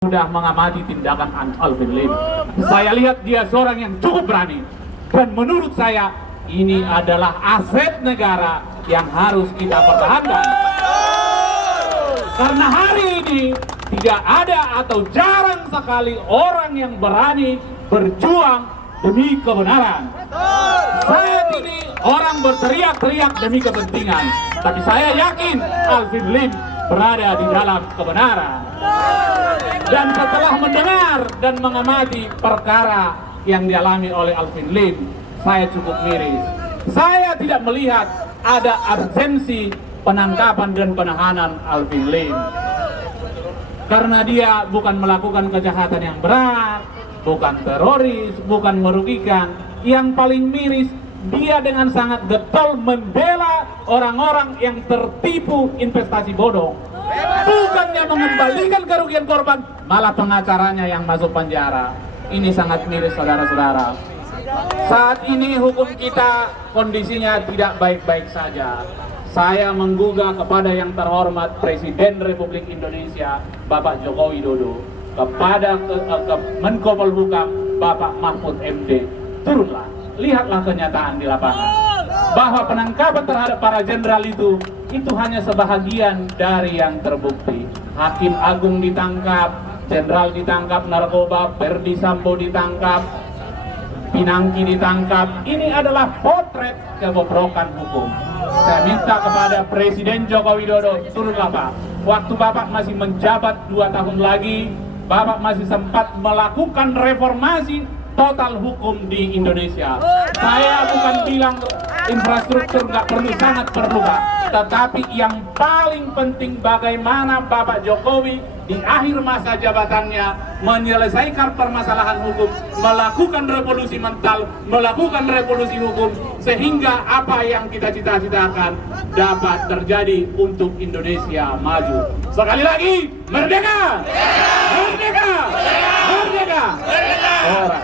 Sudah mengamati tindakan Alvin Lim. Saya lihat dia seorang yang cukup berani. Dan menurut saya, ini adalah aset negara yang harus kita pertahankan. Karena hari ini tidak ada atau jarang sekali orang yang berani berjuang demi kebenaran. Saat ini orang berteriak-teriak demi kepentingan, tapi saya yakin Alvin Lim berada di dalam kebenaran. Dan setelah mendengar dan mengamati perkara yang dialami oleh Alvin Lim, saya cukup miris. Saya tidak melihat ada absensi penangkapan dan penahanan Alvin Lim. Karena dia bukan melakukan kejahatan yang berat, bukan teroris, bukan merugikan. Yang paling miris, dia dengan sangat getol membela orang-orang yang tertipu investasi bodong. Bukannya mengembalikan kerugian korban, malah pengacaranya yang masuk penjara. Ini sangat miris, saudara-saudara. Saat ini hukum kita kondisinya tidak baik-baik saja. Saya menggugah kepada yang terhormat Presiden Republik Indonesia Bapak Joko Widodo, kepada Menko Polhukam Bapak Mahfud MD, turunlah, lihatlah kenyataan di lapangan bahwa penangkapan terhadap para jenderal itu hanya sebahagian dari yang terbukti. Hakim Agung ditangkap, jenderal ditangkap narkoba, Verdi Sambo ditangkap, Pinangki ditangkap. Ini adalah potret kebobrokan hukum. Saya minta kepada Presiden Joko Widodo, turunlah Pak. Waktu Bapak masih menjabat 2 tahun lagi, Bapak masih sempat melakukan reformasi total hukum di Indonesia. Saya bukan bilang infrastruktur nggak perlu, sangat perlu Pak. Tetapi yang paling penting bagaimana Bapak Jokowi di akhir masa jabatannya menyelesaikan permasalahan hukum, melakukan revolusi mental, melakukan revolusi hukum, sehingga apa yang kita cita-citakan dapat terjadi untuk Indonesia maju. Sekali lagi, merdeka! Merdeka! Merdeka! Merdeka! Merdeka!